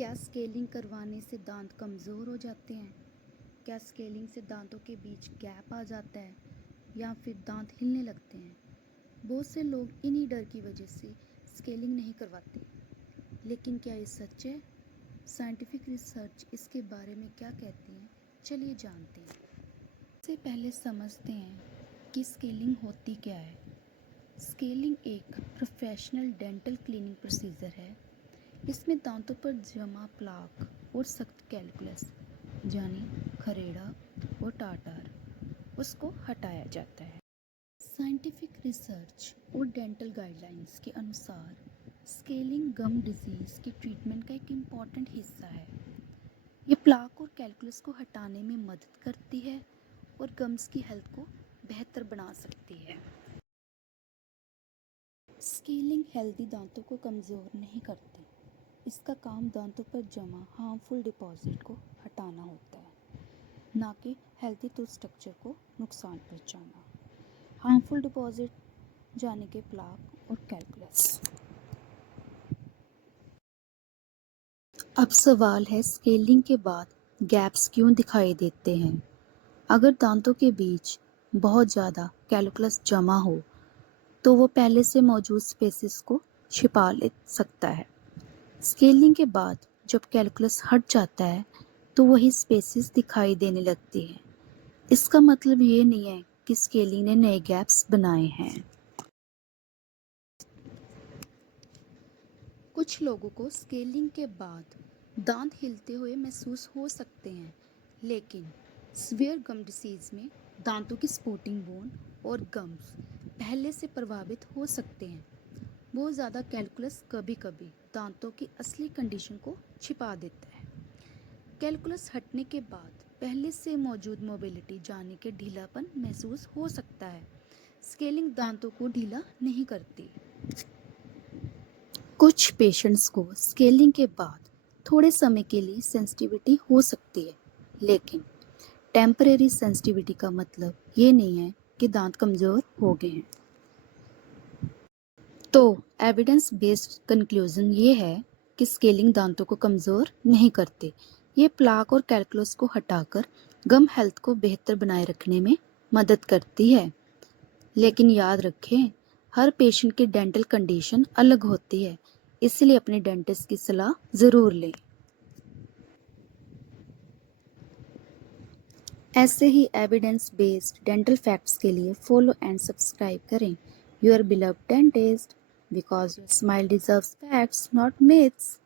क्या स्केलिंग करवाने से दांत कमज़ोर हो जाते हैं? क्या स्केलिंग से दांतों के बीच गैप आ जाता है या फिर दांत हिलने लगते हैं? बहुत से लोग इन्हीं डर की वजह से स्केलिंग नहीं करवाते। लेकिन क्या ये सच है? साइंटिफिक रिसर्च इसके बारे में क्या कहती है? चलिए जानते हैं। सबसे पहले समझते हैं कि स्केलिंग होती क्या है। स्केलिंग एक प्रोफेशनल डेंटल क्लीनिंग प्रोसीजर है। इसमें दांतों पर जमा प्लाक और सख्त कैलकुलस यानी खरेड़ा और टाटार उसको हटाया जाता है। साइंटिफिक रिसर्च और डेंटल गाइडलाइंस के अनुसार स्केलिंग गम डिजीज़ की ट्रीटमेंट का एक इम्पॉर्टेंट हिस्सा है। ये प्लाक और कैलकुलस को हटाने में मदद करती है और गम्स की हेल्थ को बेहतर बना सकती है। स्केलिंग हेल्दी दांतों को कमज़ोर नहीं करती। इसका काम दांतों पर जमा हार्मफुल डिपॉजिट को हटाना होता है, ना कि हेल्दी टूथ स्ट्रक्चर को नुकसान पहुंचाना। हार्मफुल डिपॉजिट जाने के प्लाक और कैलकुलस। अब सवाल है, स्केलिंग के बाद गैप्स क्यों दिखाई देते हैं? अगर दांतों के बीच बहुत ज़्यादा कैलकुलस जमा हो तो वो पहले से मौजूद स्पेसेस को छिपा ले सकता है। स्केलिंग के बाद जब कैलकुलस हट जाता है तो वही स्पेसेस दिखाई देने लगती हैं। इसका मतलब ये नहीं है कि स्केलिंग ने नए गैप्स बनाए हैं। कुछ लोगों को स्केलिंग के बाद दांत हिलते हुए महसूस हो सकते हैं, लेकिन सीवियर गम डिसीज़ में दांतों की स्पोर्टिंग बोन और गम्स पहले से प्रभावित हो सकते हैं। बहुत ज़्यादा कैलकुलस कभी-कभी दांतों की असली कंडीशन को छिपा देता है। कैलकुलस हटने के बाद पहले से मौजूद मोबिलिटी जाने के ढीलापन महसूस हो सकता है। स्केलिंग दांतों को ढीला नहीं करती। कुछ पेशेंट्स को स्केलिंग के बाद थोड़े समय के लिए सेंसिटिविटी हो सकती है, लेकिन टेम्परेरी सेंसिटिविटी का मतलब ये नहीं है कि दांत कमज़ोर हो गए हैं। तो एविडेंस बेस्ड कंक्लूजन ये है कि स्केलिंग दांतों को कमज़ोर नहीं करते। ये प्लाक और कैलकुलस को हटाकर गम हेल्थ को बेहतर बनाए रखने में मदद करती है। लेकिन याद रखें, हर पेशेंट की डेंटल कंडीशन अलग होती है, इसलिए अपने डेंटिस्ट की सलाह ज़रूर लें। ऐसे ही एविडेंस बेस्ड डेंटल फैक्ट्स के लिए फॉलो एंड सब्सक्राइब करें your beloved dentist, because your smile deserves facts not myths.